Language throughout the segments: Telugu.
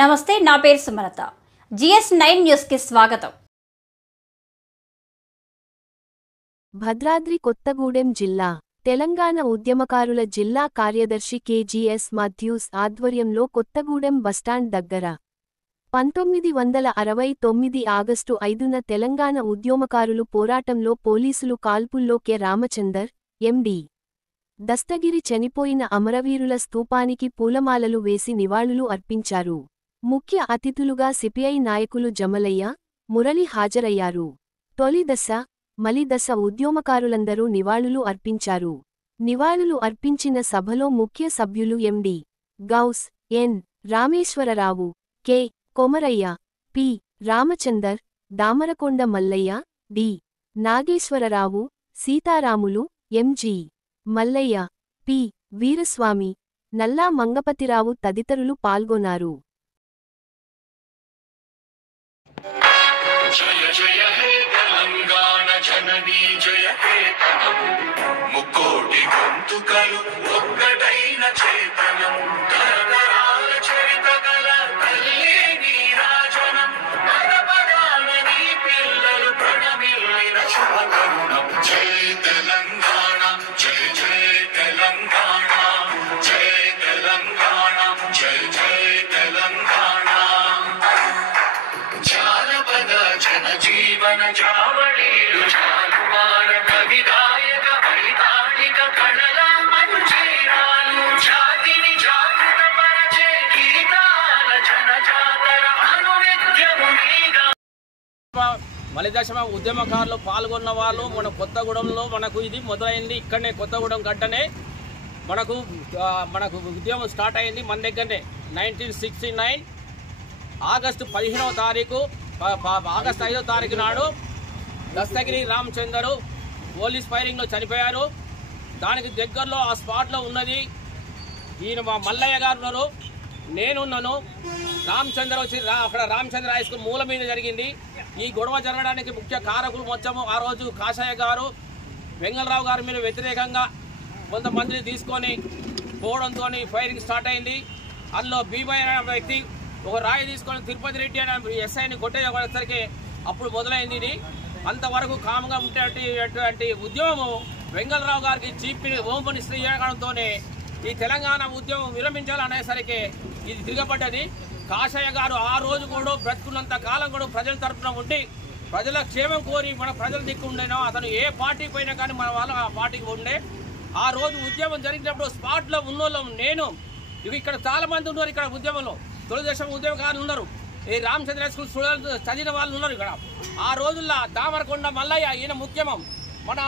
నమస్తే, నా పేరు సుమలత. GS9 న్యూస్ కి స్వాగతం. భద్రాద్రి కొత్తగూడెం జిల్లా తెలంగాణ ఉద్యమకారుల జిల్లా కార్యదర్శి KGS మాథ్యూస్ ఆధ్వర్యంలో కొత్తగూడెం బస్టాండ్ దగ్గర 1969 ఆగస్టు 5న తెలంగాణ ఉద్యమకారులు పోరాటంలో పోలీసులు కాల్పుల్లో కె. రామచందర్, MD. దస్తగిరి చనిపోయిన అమరవీరుల స్తూపానికి పూలమాలలు వేసి నివాళులు అర్పించారు. ముఖ్య అతిథులుగా సిపిఐ నాయకులు జమలయ్య, మురళి హాజరయ్యారు. తొలి దశ, మలి దశ ఉద్యమకారులందరూ నివాళులు అర్పించారు. నివాళులు అర్పించిన సభలో ముఖ్య సభ్యులు MD. Ghouse, N. Rameshwar Rao, K. Komaraiah, P. Ramachandar, దామరకొండ Mallayya, D. Nageswararao, సీతారాములు, MG. మల్లయ్య, P. వీరస్వామి, నల్లా మంగపతిరావు తదితరులు పాల్గొన్నారు. జయ జయ హే తెలంగాణ జననీ జయ కేతనం ముక్కోటి గొంతుకలు ఒక్కటైన చేతనం తరతరాల చరిత గల తల్లి నీరాజనం పరపరాన నీ పిల్లలు ప్రణమిల్లిన శుభకరుణం. జయ తెలంగాణ జయ జయ తెలంగాణ జయ తెలంగాణ జయ జయ తెలంగాణ. జానపద జనజీవన జావళీలు జాలువార కవిగాయక వైతాళిక కళల మంజీరాలు జాతిని జాగృత పరచే గీతాల జనజాతర అనునిత్యము నీగా. మలిదశమ ఉద్యమకారులు పాల్గొన్న వాళ్ళు మన కొత్తగూడెంలో మనకు ఇది మొదలైంది. ఇక్కడనే కొత్తగూడెం గడ్డనే మనకు ఉద్యమం స్టార్ట్ అయింది. మన దగ్గరనే 1969 ఆగస్టు 15వ తారీఖు ఆగస్టు 5వ తారీఖు నాడు దస్తగిరి రామచందరు పోలీస్ ఫైరింగ్లో చనిపోయారు. దానికి దగ్గరలో ఆ స్పాట్లో ఉన్నది ఈయన మా మల్లయ్య గారు ఉన్నారు, నేనున్నాను. రామచంద్ర వచ్చి అక్కడ రామచంద్ర హై స్కూల్ మూల మీద జరిగింది. ఈ గొడవ జరగడానికి ముఖ్య కారకులు మొత్తము ఆ రోజు కాషాయ గారు, వెంగళరావు గారి మీద వ్యతిరేకంగా కొంతమందిని తీసుకొని పోవడంతో ఫైరింగ్ స్టార్ట్ అయింది. అందులో బీబై అనే వ్యక్తి ఒక రాయి తీసుకొని తిరుపతి రెడ్డి అనే SIని కొట్టేసరికి అప్పుడు మొదలైంది. ఇది అంతవరకు కామ్గా ఉండేటువంటి ఉద్యమము వెంగళరావు గారికి చీఫ్ హోమ్ మినిస్టర్ చేయడంతోనే ఈ తెలంగాణ ఉద్యమం విరమించాలనేసరికి ఇది తిరగబడ్డది. కాషాయ గారు ఆ రోజు కూడా బ్రతుకున్నంత కాలం కూడా ప్రజల తరఫున ఉండి ప్రజల క్షేమం కోరి మన ప్రజల దిక్కు ఉండేనో అతను ఏ పార్టీకి పోయినా కానీ మన వాళ్ళు ఆ పార్టీకి ఉండే. ఆ రోజు ఉద్యమం జరిగినప్పుడు స్పాట్లో ఉన్నోళ్ళం నేను. ఇక్కడ చాలా మంది ఉన్నారు. ఇక్కడ ఉద్యమంలో తెలుగుదేశం ఉద్యమకారులు ఉన్నారు. ఈ రామచంద్ర స్కూల్ స్టూడెంట్స్ చదివిన వాళ్ళు ఉన్నారు ఇక్కడ. ఆ రోజుల్లో దామరకొండ మల్లయ్య ఈయన ముఖ్యమం. మన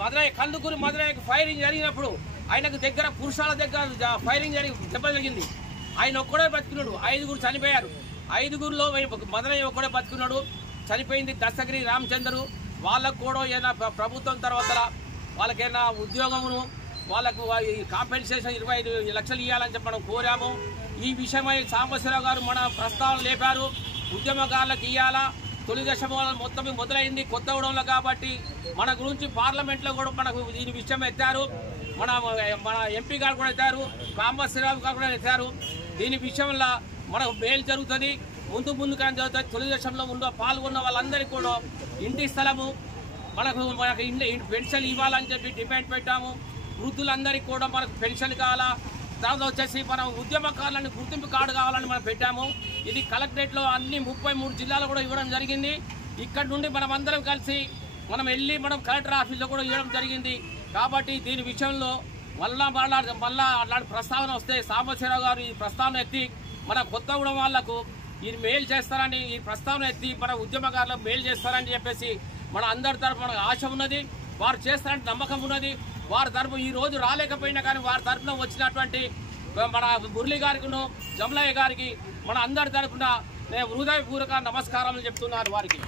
మదనయ్య కందుకూరి మదనయ్యకు ఫైరింగ్ జరిగినప్పుడు ఆయనకు దగ్గర పురుషాల దగ్గర ఫైరింగ్ దెబ్బ జరిగింది. ఆయన ఒక్కడే బతుకున్నాడు, 5గురు చనిపోయారు. 5గురిలో మదనయ్య ఒక్కడే బతుకున్నాడు, చనిపోయింది దస్తగిరి రామచందరు. వాళ్ళకు కూడా ఏదైనా ప్రభుత్వం తర్వాత వాళ్ళకైనా ఉద్యోగమును వాళ్ళకు కాంపెన్సేషన్ 25 లక్షలు ఇవ్వాలని చెప్పి మనం కోరాము. ఈ విషయమై సాంబశివరావు గారు మన ప్రస్తావన లేపారు. ఉద్యమకారులకు ఇవ్వాలా, తొలి దశ మొత్తం మొదలైంది కొత్తగూడెంలో కాబట్టి మన గురించి పార్లమెంట్లో కూడా మనకు దీని విషయం ఎత్తారు. మన MP గారు కూడా ఎత్తారు, సాంబశివరావు గారు కూడా ఎత్తారు. దీని విషయంలో మనకు మేలు జరుగుతుంది, ముందు కానీ జరుగుతుంది. తొలి దశలో పాల్గొన్న వాళ్ళందరికీ కూడా ఇంటి స్థలము మనకు పెన్షన్ ఇవ్వాలని చెప్పి డిమాండ్ పెట్టాము. వృద్ధులందరికీ కూడా మనకు పెన్షన్ కావాలా, దాంట్లో వచ్చేసి మనం ఉద్యమకారులను గుర్తింపు కార్డు కావాలని మనం పెట్టాము. ఇది కలెక్టరేట్లో అన్ని 33 జిల్లాలు కూడా ఇవ్వడం జరిగింది. ఇక్కడ నుండి మనం అందరం కలిసి మనం వెళ్ళి మనం కలెక్టర్ ఆఫీస్లో కూడా ఇవ్వడం జరిగింది. కాబట్టి దీని విషయంలో మళ్ళా అలాంటి ప్రస్తావన వస్తే సాంబశివరావు గారు ఈ ప్రస్తావన ఎత్తి మన కొత్తగూడెం వాళ్లకు ఇది మేలు చేస్తారని, ఈ ప్రస్తావన ఎత్తి మన ఉద్యమకారులకు మేలు చేస్తారని చెప్పేసి మన అందరి తరఫున మనకు ఆశ ఉన్నది. వారు చేస్తారని నమ్మకం ఉన్నది. వారి తరఫు ఈ రోజు రాలేకపోయినా కానీ వారి తరఫున వచ్చినటువంటి మన మురళి గారికి, జమలయ్య గారికి మన అందరి తరఫున నేను హృదయపూర్వక నమస్కారాలు చెప్తున్నాను వారికి.